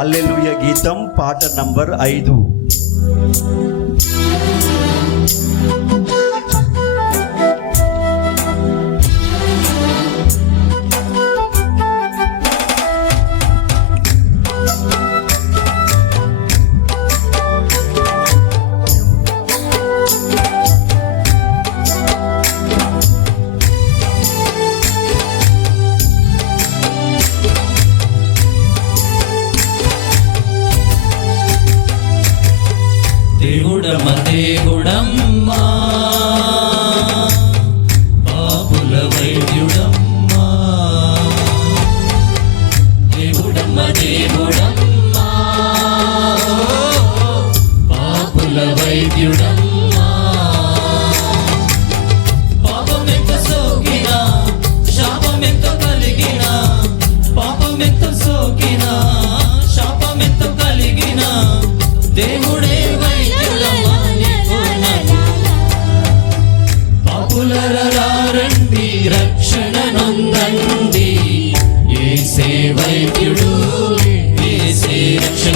Hallelujah గీతం పాట number ఐదు.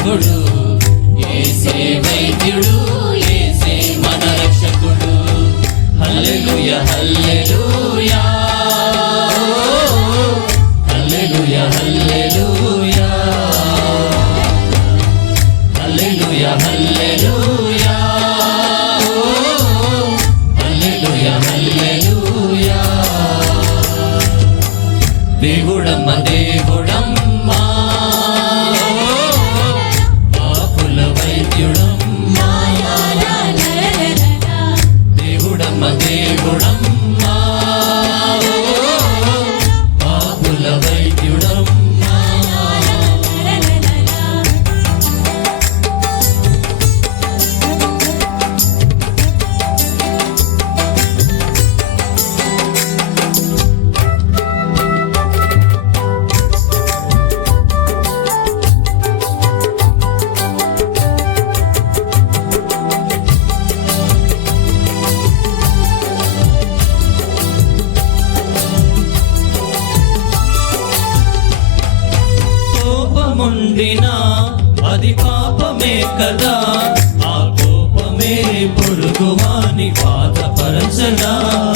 రక్షకుడు ఏసే వైద్యుడు ఏసే మన రక్షకుడు హల్లెలూయా you. అది పాపమే కదా. ఆ కోపమే పొరుగువాని పాత పరచనా.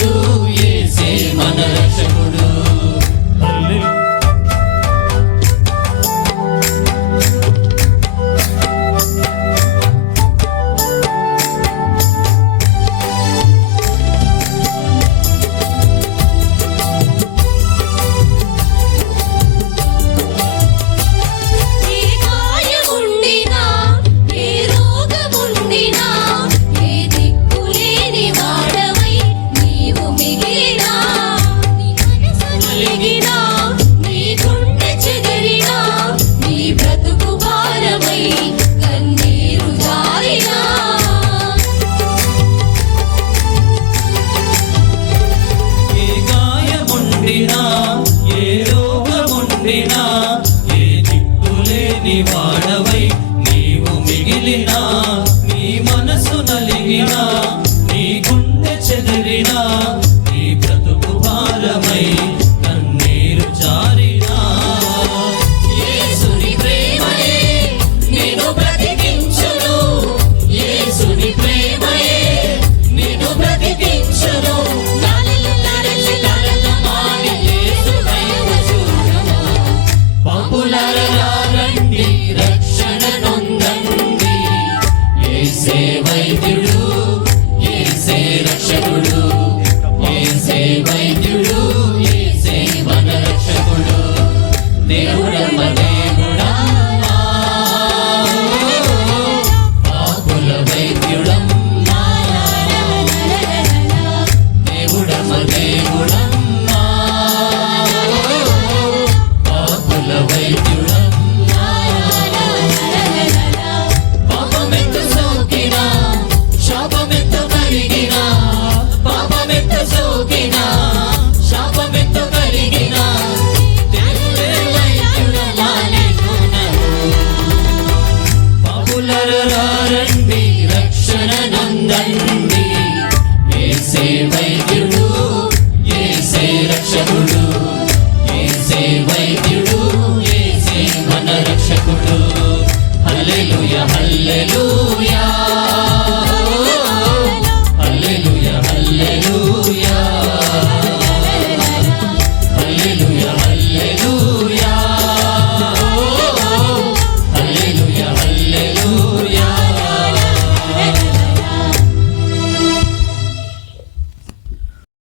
నందండి రక్షణ నందండి. ఏసే వైద్యుడు ఏసే రక్షకుడు ఏసే వైద్యుడు ఏసే మన రక్షకుడు. హల్లెలూయా హల్లెలూయా.